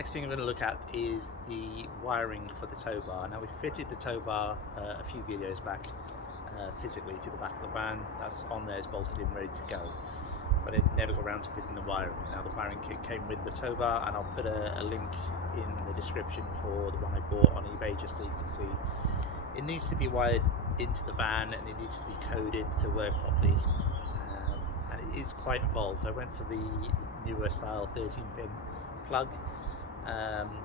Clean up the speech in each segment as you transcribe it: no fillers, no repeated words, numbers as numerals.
Next thing I'm going to look at is the wiring for the tow bar. Now we fitted the tow bar a few videos back physically to the back of the van. That's on there, it's bolted in, ready to go. But it never got around to fitting the wiring. Now the wiring kit came with the tow bar, and I'll put a link in the description for the one I bought on eBay, just so you can see. It needs to be wired into the van and it needs to be coded to work properly, and it is quite involved. I went for the newer style 13-pin plug,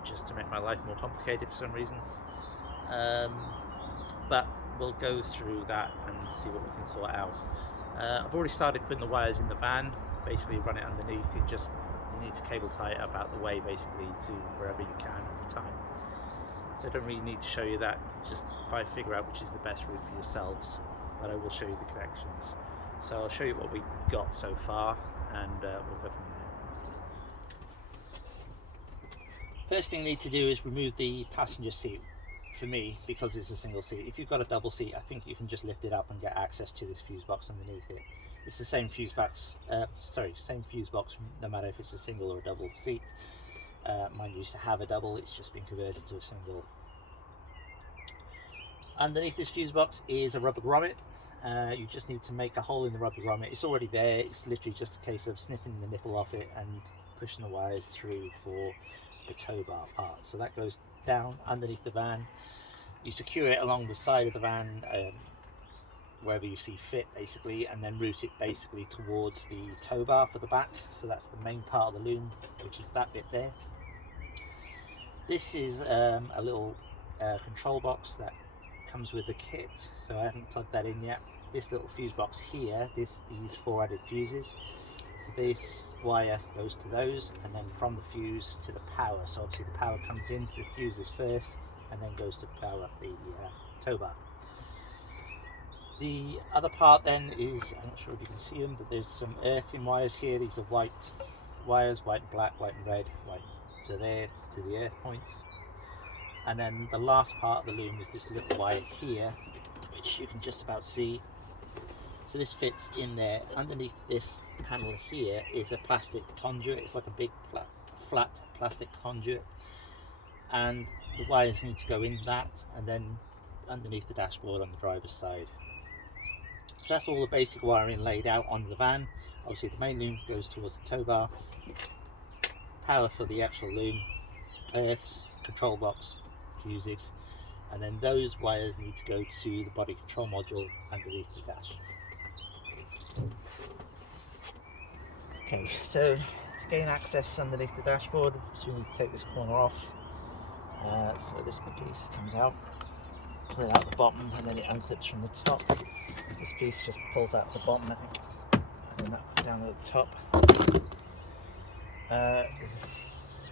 just to make my life more complicated for some reason, but we'll go through that and see what we can sort out. I've already started putting the wires in the van, basically run it underneath. You need to cable tie it up out the way basically to wherever you can at the time. So I don't really need to show you that, just figure out which is the best route for yourselves, but I will show you the connections. So I'll show you what we got so far, and we'll go from there. First thing you need to do is remove the passenger seat, for me, because it's a single seat. If you've got a double seat, I think you can just lift it up and get access to this fuse box underneath it. It's the same fuse box, same fuse box no matter if it's a single or a double seat. Mine used to have a double, it's just been converted to a single. Underneath this fuse box is a rubber grommet. You just need to make a hole in the rubber grommet. It's already there, it's literally just a case of snipping the nipple off it and pushing the wires through for the tow bar part. So that goes down underneath the van. You secure it along the side of the van, wherever you see fit basically, and then route it basically towards the tow bar for the back. So that's the main part of the loom, which is that bit there. This is a little control box that comes with the kit, so I haven't plugged that in yet. This little fuse box here, these 4 added fuses. So this wire goes to those, and then from the fuse to the power. So obviously the power comes in through the fuses first, and then goes to power up the tow bar. The other part then is, I'm not sure if you can see them, but there's some earthing wires here. These are white wires, white and black, white and red, white to there, to the earth points. And then the last part of the loom is this little wire here, which you can just about see. So this fits in there. Underneath this panel here is a plastic conduit. It's like a big flat plastic conduit, and the wires need to go in that and then underneath the dashboard on the driver's side. So that's all the basic wiring laid out on the van. Obviously the main loom goes towards the tow bar, power for the actual loom, earths, control box, fuses, and then those wires need to go to the body control module underneath the dash. Okay, so to gain access underneath the dashboard, so we need to take this corner off. So this piece comes out, pull it out the bottom, and then it unclips from the top. This piece just pulls out the bottom, I think, and then that down at the top. There's a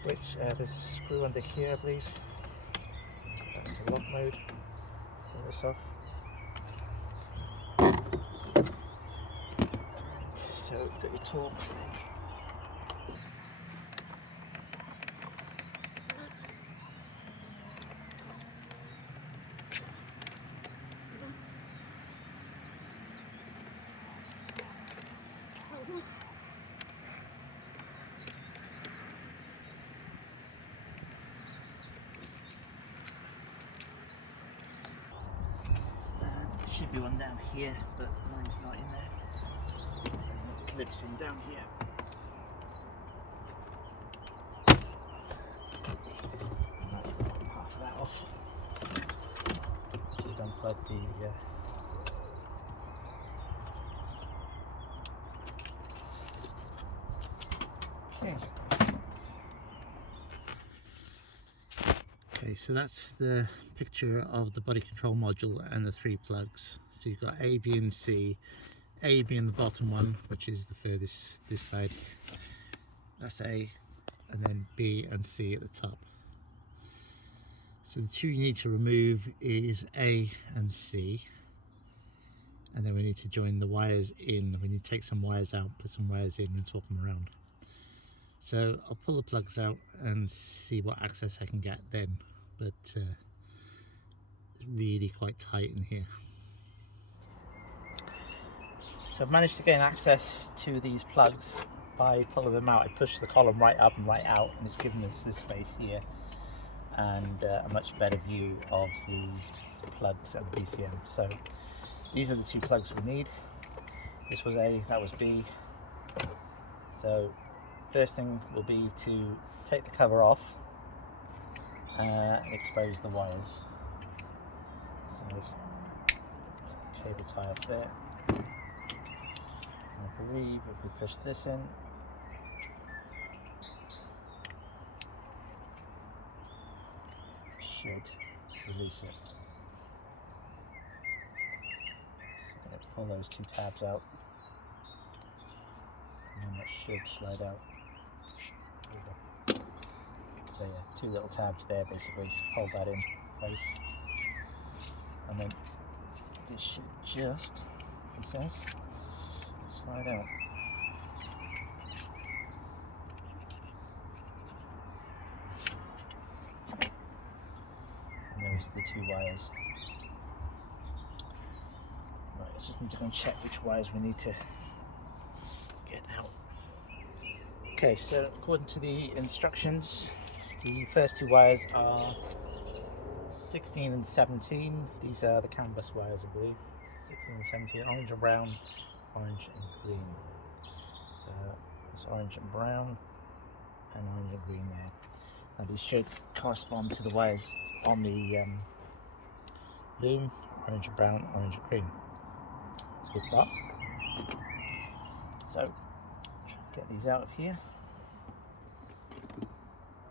switch, there's a screw under here, I believe. Into lock mode. Pull this off. So you've got your torques there. Should be one down here, but mine's not in there. It clips in down here. And that's the half of that off. Just unplug the Okay, so that's the picture of the body control module and the 3 plugs. So you've got A, B and C. A being the bottom one, which is the furthest this side. That's A, and then B and C at the top. So the 2 you need to remove is A and C, and then we need to join the wires in. We need to take some wires out, put some wires in and swap them around. So I'll pull the plugs out and see what access I can get then, but it's really quite tight in here. So I've managed to gain access to these plugs. by pulling them out, I pushed the column right up and right out, and it's given us this space here and a much better view of the plugs and the PCM. So these are the two plugs we need. This was A, that was B. So first thing will be to take the cover off and expose the wires. So there's cable tie up there. I believe if we push this in, should release it. So pull those two tabs out, and then that should slide out. So yeah, two little tabs there basically hold that in place, and then this should just, it says, slide out. And there's the two wires. Right, I just need to go and check which wires we need to get out. Okay, so according to the instructions, the first two wires are 16 and 17. These are the canvas wires, I believe. 16 and 17, orange and brown, orange and green. So it's orange and brown and orange and green there. Now these should correspond to the wires on the loom, orange and brown, orange and green. It's a good start. So get these out of here.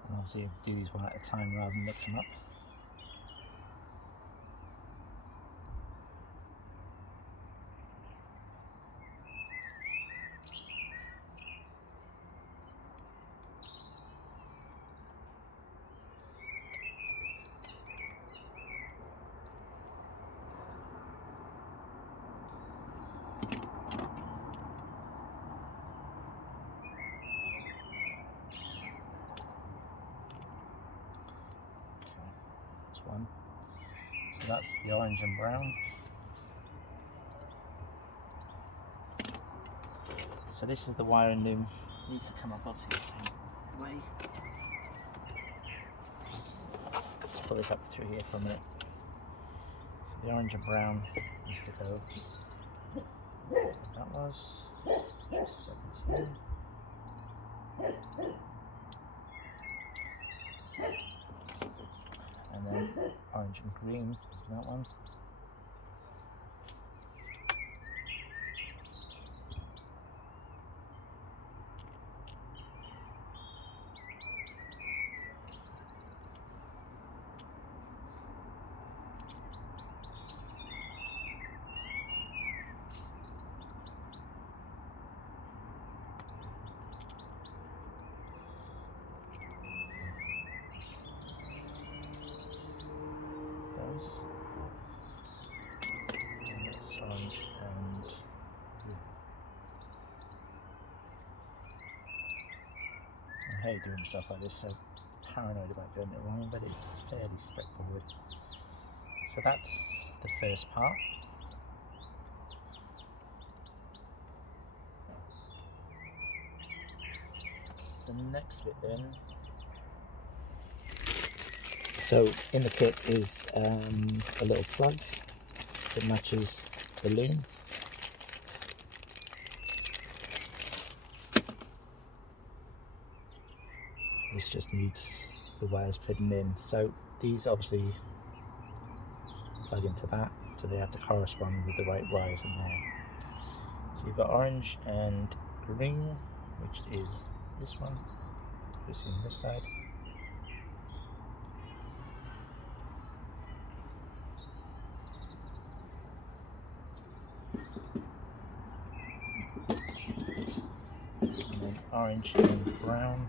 And obviously you have to do these one at a time rather than mix them up. One. So that's the orange and brown. So this is the wiring loom. It needs to come up obviously the same way. Let's pull this up through here for a minute. So the orange and brown needs to go. That was 17. And then orange and green is that one. And it's orange and blue. I hate doing stuff like this, so paranoid about getting it wrong, but it's fairly straightforward. So that's the first part. The next bit then, so in the kit is a little plug that matches the loom. This just needs the wires putting in. So these obviously plug into that, so they have to correspond with the right wires in there. So you've got orange and green, which is this one, goes in this side. And then orange and brown.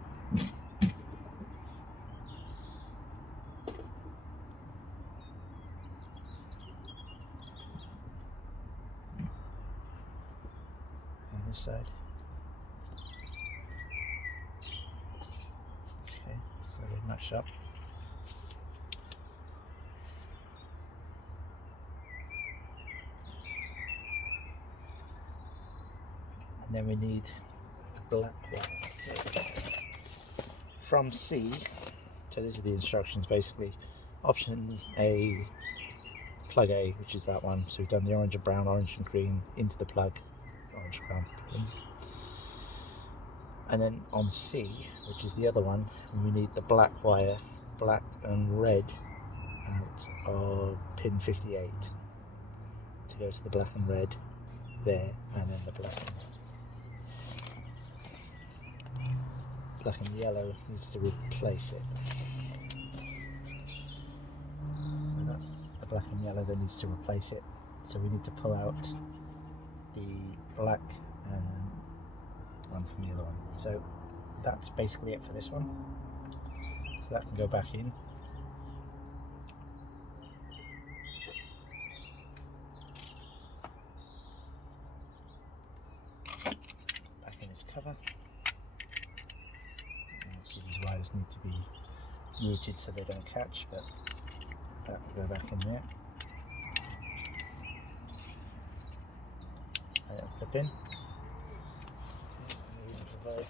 On this side. Okay, so they match up. And then we need a black wire. So from C, so these are the instructions basically. Option A, plug A, which is that one. So we've done the orange and brown, orange and green into the plug, orange, brown, in. And then on C, which is the other one, we need the black wire, black and red, out of pin 58 to go to the black and red there, and then the black and yellow needs to replace it. So that's the black and yellow that needs to replace it. So we need to pull out the black and one from the other one. So that's basically it for this one. So that can go back in. Back in its cover. So these wires need to be routed so they don't catch, but that will go back in there. And it'll clip in. Provide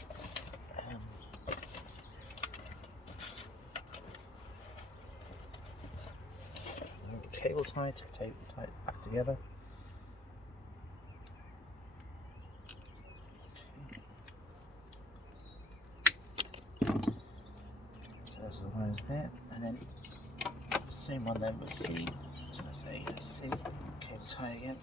the cable tie to tie it back together. So there's the wires there, and then the same one then with C. So I say C, cable tie again.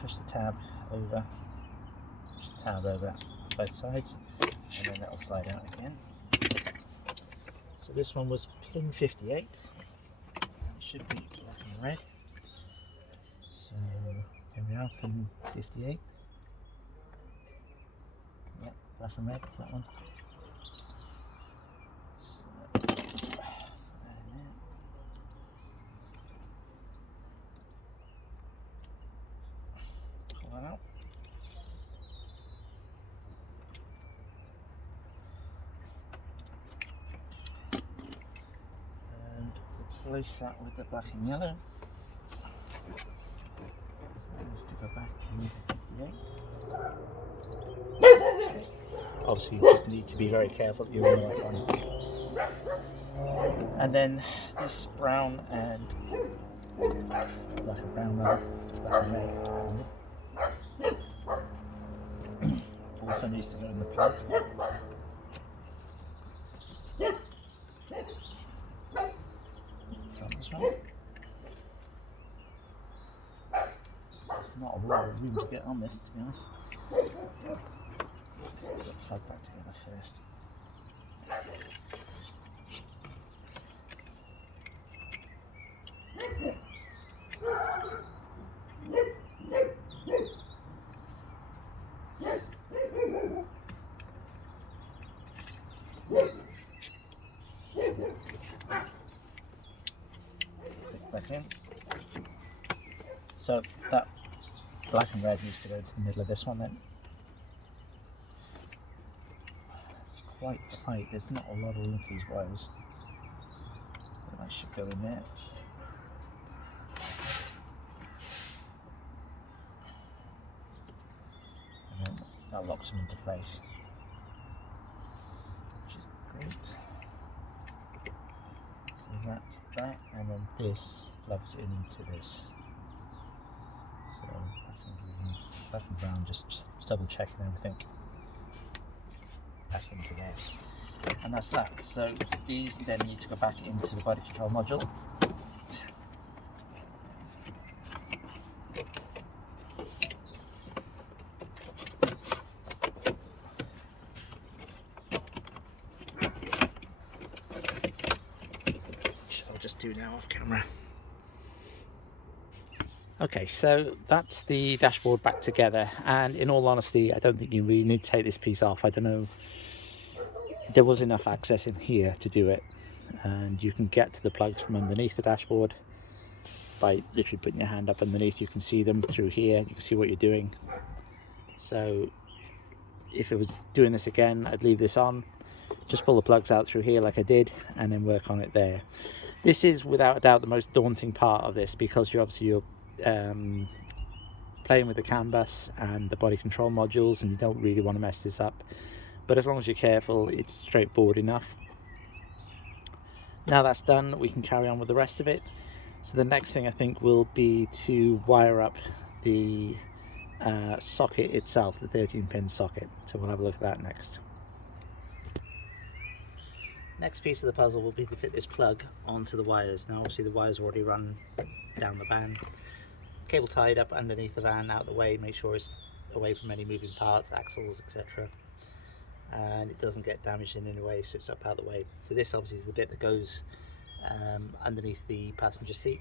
Push the tab over, both sides, and then that'll slide out again. So this one was pin 58. It should be black and red. So here we are, pin 58. Yep, black and red, that one. So, out. And replace that with the black and yellow. So it needs to go back to 58. Okay. Obviously you just need to be very careful that you're on the right one. And then this brown and black and brown, black and red. Also needs to go in the plug. From this one. There's not a lot of room to get on this, to be honest. Put the plug back together first. Back in. So that black and red needs to go to the middle of this one then. It's quite tight, there's not a lot of room for these wires. But that should go in there. And then that locks them into place, which is great. So that's that, and then this plugs into this. So black and brown, just double checking everything back into there. And that's that. So these then need to go back into the body control module. Just do now off camera. Okay, so that's the dashboard back together, and in all honesty I don't think you really need to take this piece off. I don't know, there was enough access in here to do it, and you can get to the plugs from underneath the dashboard by literally putting your hand up underneath. You can see them through here, you can see what you're doing. So if it was doing this again, I'd leave this on. just pull the plugs out through here like I did, and then work on it there. This is without a doubt the most daunting part of this, because you're playing with the CAN bus and the body control modules, and you don't really want to mess this up. But as long as you're careful, it's straightforward enough. Now that's done, we can carry on with the rest of it. So the next thing I think will be to wire up the socket itself, the 13-pin socket. So we'll have a look at that next. Next piece of the puzzle will be to fit this plug onto the wires. Now obviously the wires already run down the van. Cable tied up underneath the van, out of the way, make sure it's away from any moving parts, axles, etc. And it doesn't get damaged in any way, so it's up out of the way. So this obviously is the bit that goes underneath the passenger seat,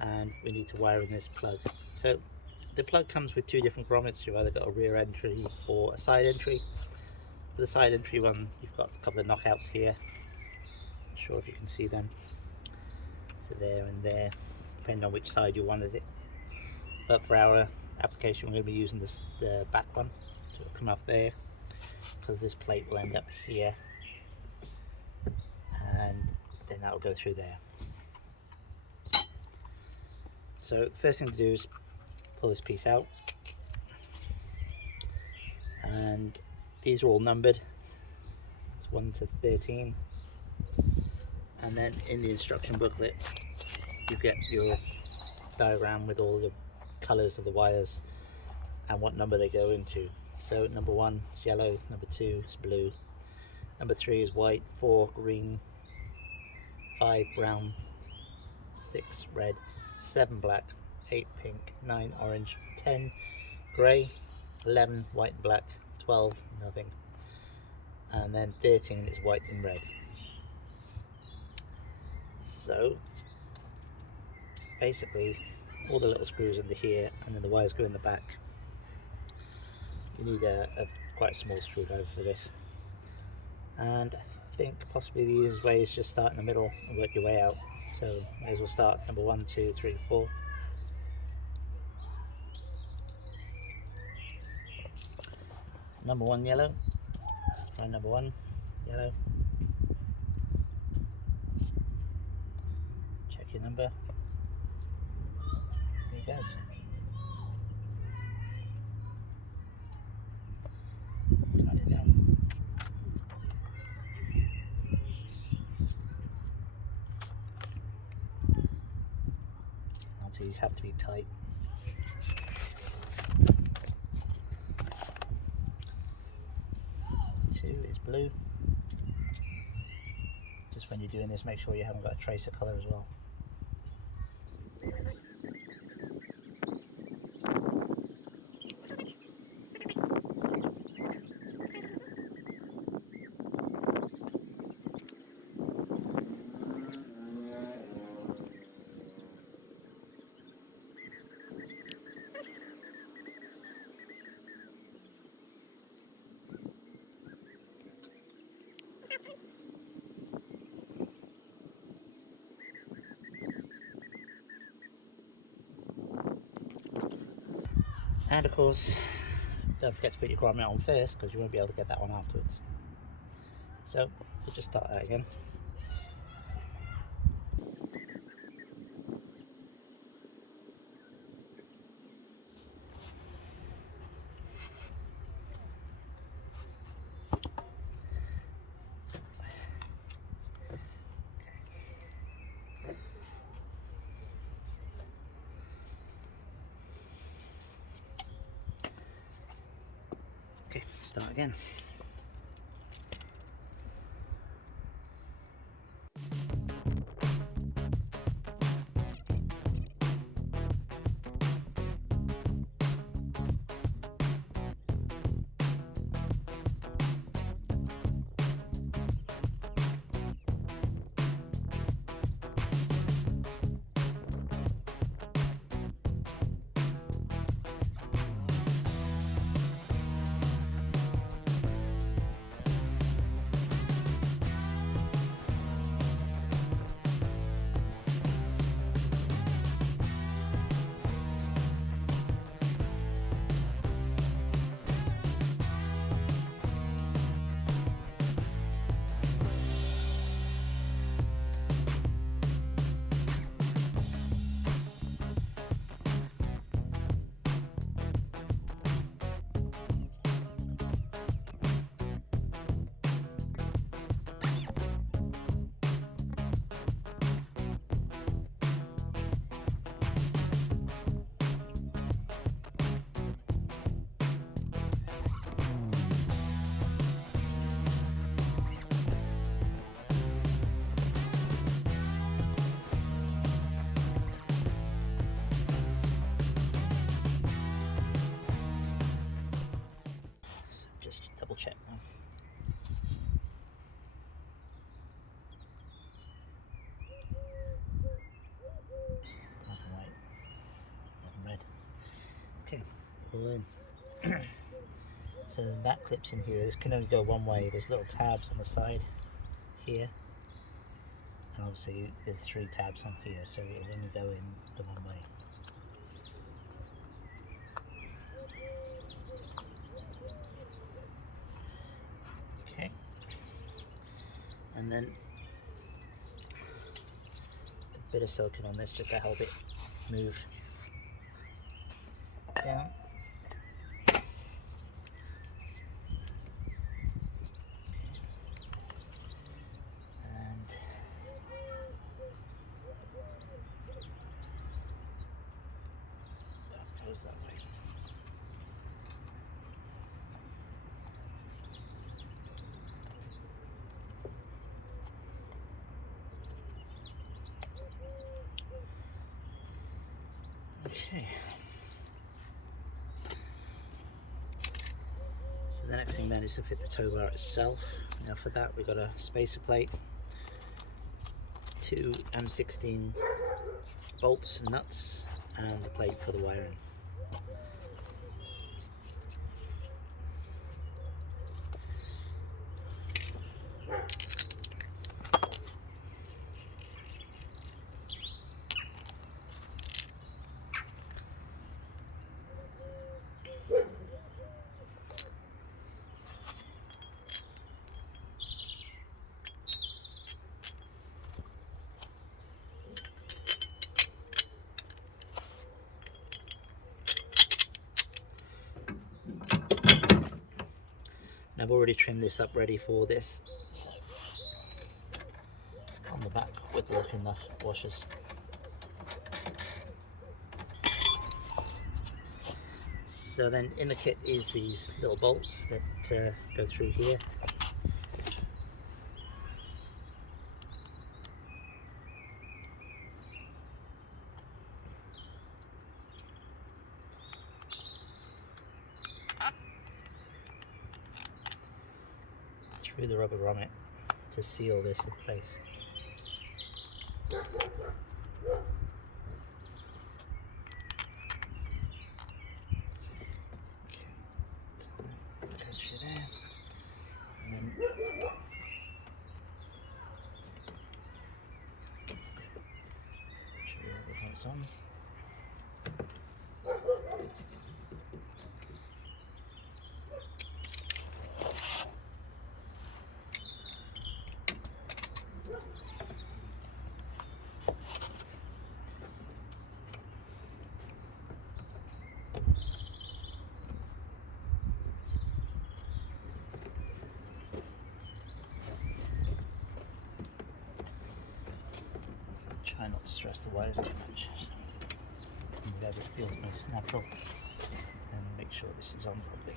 and we need to wire in this plug. So the plug comes with two different grommets. You've either got a rear entry or a side entry. For the side entry one, you've got a couple of knockouts here. Not sure if you can see them. So there and there, depending on which side you wanted it. But for our application, we're going to be using the back one. So it'll come up there, because this plate will end up here, and then that will go through there. So the first thing to do is pull this piece out, and these are all numbered. It's 1 to 13, and then in the instruction booklet you get your diagram with all the colours of the wires and what number they go into. So number 1 is yellow, number 2 is blue, number 3 is white, 4 green, 5 brown, 6 red, 7 black, 8 pink, 9 orange, 10 grey, 11 white and black, 12 nothing, and then 13 is white and red. So basically all the little screws under here, and then the wires go in the back. You need a quite a small screwdriver for this, and I think possibly the easiest way is just start in the middle and work your way out. So may as well start number 1, 2, 3, 4. Number 1 yellow. Find number 1 yellow. Check your number. There he goes. Tighten it down. Obviously these have to be tight. Is blue. Just when you're doing this, make sure you haven't got a tracer colour as well. And of course, don't forget to put your grommet on first, because you won't be able to get that one afterwards. So we'll just start that again. Okay, start again. Okay, all in. So that clips in here. This can only go one way. There's little tabs on the side here, and obviously there's 3 tabs on here, so it'll only go in the one way. Okay, and then a bit of silicone on this just to help it move down. And that goes that way. Okay. So the next thing then is to fit the tow bar itself. Now for that we've got a spacer plate, 2 M16 bolts and nuts, and the plate for the wiring. Now I've already trimmed this up ready for this, so on the back with the look in the washers. So then in the kit is these little bolts that go through here. Through the rubber grommet to seal this in place. Okay, goes through there, and then show you the rubber grommets on. Try not to stress the wires too much, so whatever feels most natural, and make sure this is on properly.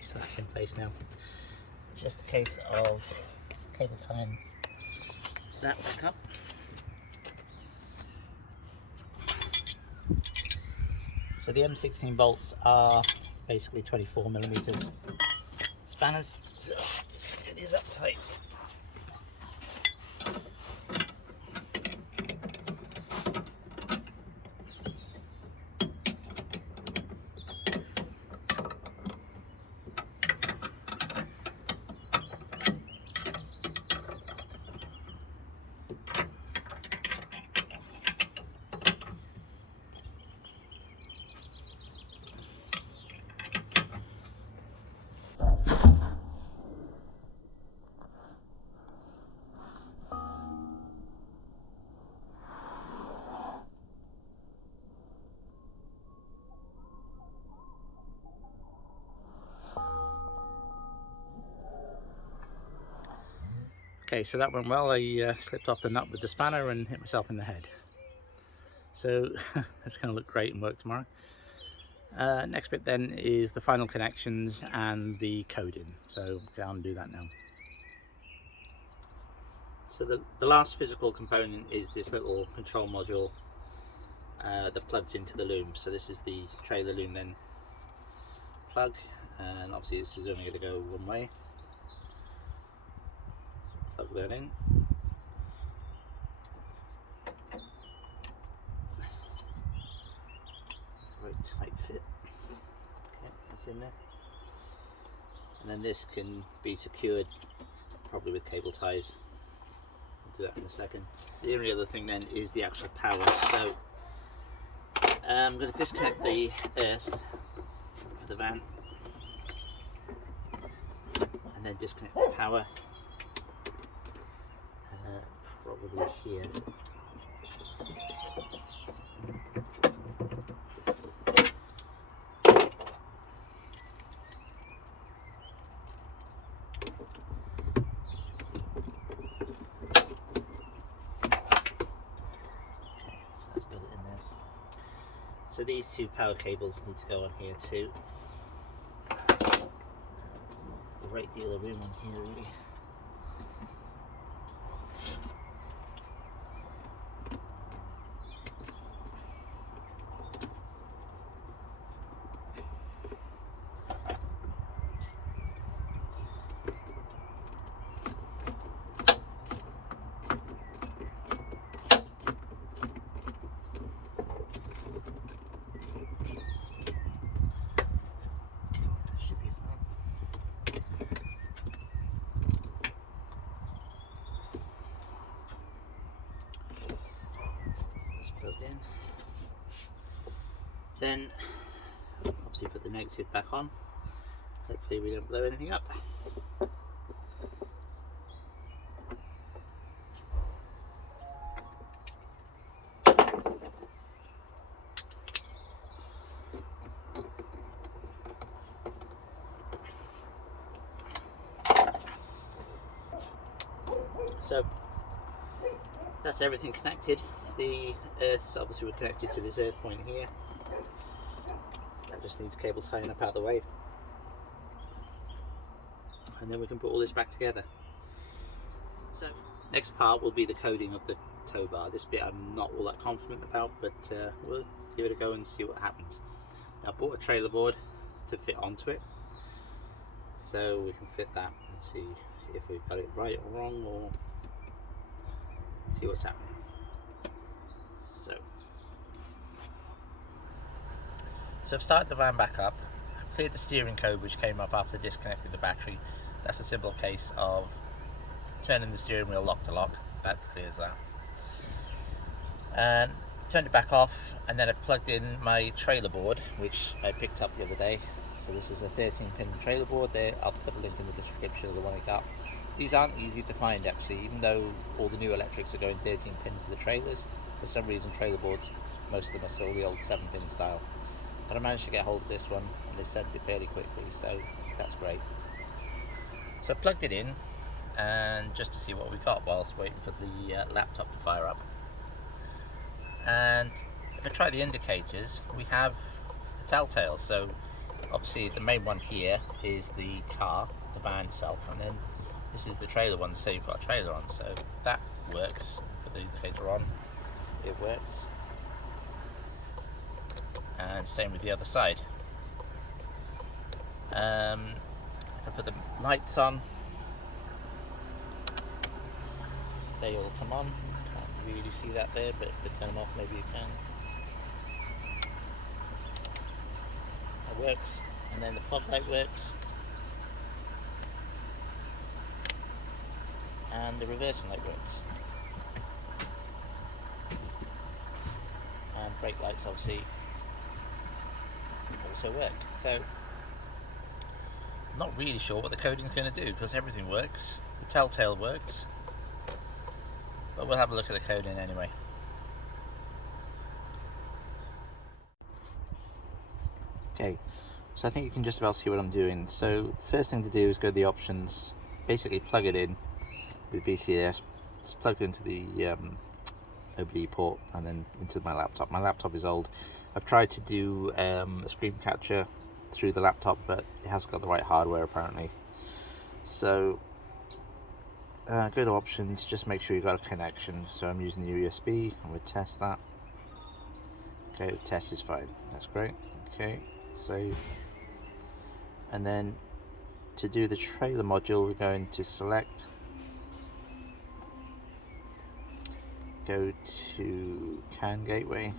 So that's in place now. Just a case of cable tying that back up. So the M16 bolts are basically 24mm spanners. So do these up tight. Okay, so that went well. I slipped off the nut with the spanner and hit myself in the head. So that's going to look great and work tomorrow. Next bit then is the final connections and the coding. So we'll go on and do that now. So the last physical component is this little control module that plugs into the loom. So this is the trailer loom then plug, and obviously this is only going to go one way. So plug that in. Very tight fit. Okay, that's in there. And then this can be secured probably with cable ties. We'll do that in a second. The only other thing then is the actual power. So I'm going to disconnect the earth of the van and then disconnect the power probably here. So these two power cables need to go on here too. There's not a great deal of room on here really. In. Then obviously put the negative back on. Hopefully we don't blow anything up. So that's everything connected. The earths obviously were connected to this earth point here. That just needs cable tying up out of the way. And then we can put all this back together. So next part will be the coding of the tow bar. This bit I'm not all that confident about, but we'll give it a go and see what happens. Now, I bought a trailer board to fit onto it, so we can fit that and see if we've got it right or wrong, or see what's happening. So I've started the van back up. I've cleared the steering code which came up after disconnecting the battery. That's a simple case of turning the steering wheel lock to lock. That clears that. And turned it back off, and then I plugged in my trailer board, which I picked up the other day. So this is a 13-pin trailer board there. I'll put a link in the description of the one I got. These aren't easy to find actually, even though all the new electrics are going 13-pin for the trailers. For some reason trailer boards, most of them are still the old 7-pin style. But I managed to get hold of this one, and they sent it fairly quickly, so that's great. So I plugged it in, and just to see what we got whilst waiting for the laptop to fire up. And if I try the indicators, we have the telltale. So obviously the main one here is the car, the van itself, and then this is the trailer one to say you've got a trailer on. So that works. Put the indicator on, it works. And same with the other side. If I put the lights on, they all come on. Can't really see that there, but if I turn them off, maybe you can. That works. And then the fog light works. And the reversing light works. And brake lights obviously also work. So I'm not really sure what the coding's going to do, because everything works. The telltale works, but we'll have a look at the coding anyway. Okay, so I think you can just about see what I'm doing. So first thing to do is go to the options, basically plug it in, with VCS. It's plugged into the OBD port and then into my laptop. My laptop is old. I've tried to do a screen capture through the laptop, but it hasn't got the right hardware apparently. So go to options, just make sure you've got a connection. So I'm using the USB, I'm going to test that. Okay, the test is fine, that's great. Okay, save. And then to do the trailer module, we're going to select, go to CAN gateway,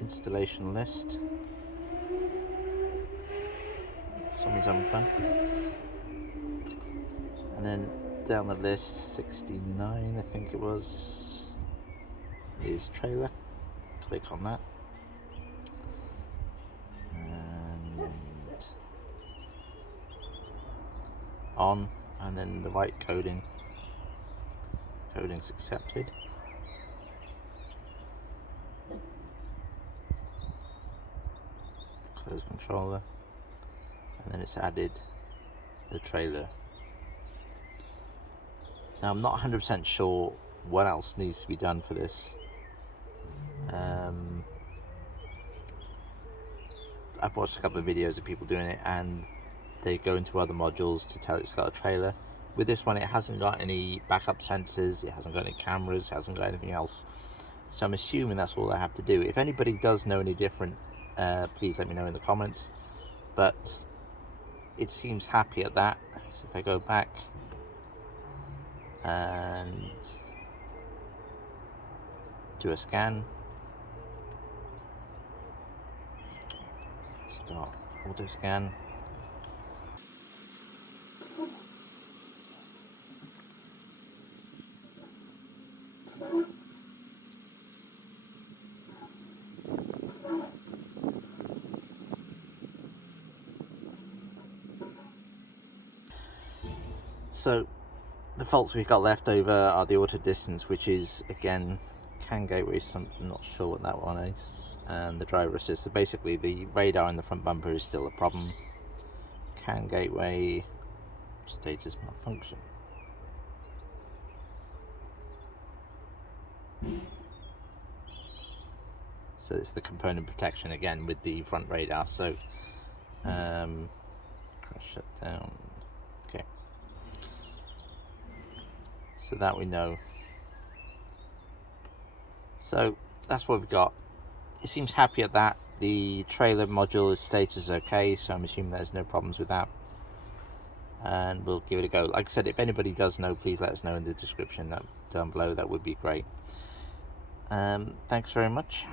installation list. Someone's having fun. And then down the list, 69 I think it was, is trailer. Click on that. And on, and then the right coding. Coding's accepted. Close controller, and then it's added the trailer. Now I'm not 100% sure what else needs to be done for this. I've watched a couple of videos of people doing it, and they go into other modules to tell it's got a trailer. With this one, it hasn't got any backup sensors, it hasn't got any cameras, it hasn't got anything else. So I'm assuming that's all I have to do. If anybody does know any different, please let me know in the comments. But it seems happy at that. So if I go back and do a scan, start auto scan. So the faults we've got left over are the auto distance, which is again CAN gateway, I'm not sure what that one is, and the driver assist. So basically the radar in the front bumper is still a problem. CAN gateway status malfunction. So it's the component protection again with the front radar. So crash shutdown. Okay, so that we know. So that's what we've got. It seems happy at that. The trailer module status is okay, so I'm assuming there's no problems with that, and we'll give it a go. Like I said, if anybody does know, please let us know in the description down below. That would be great. Thanks very much.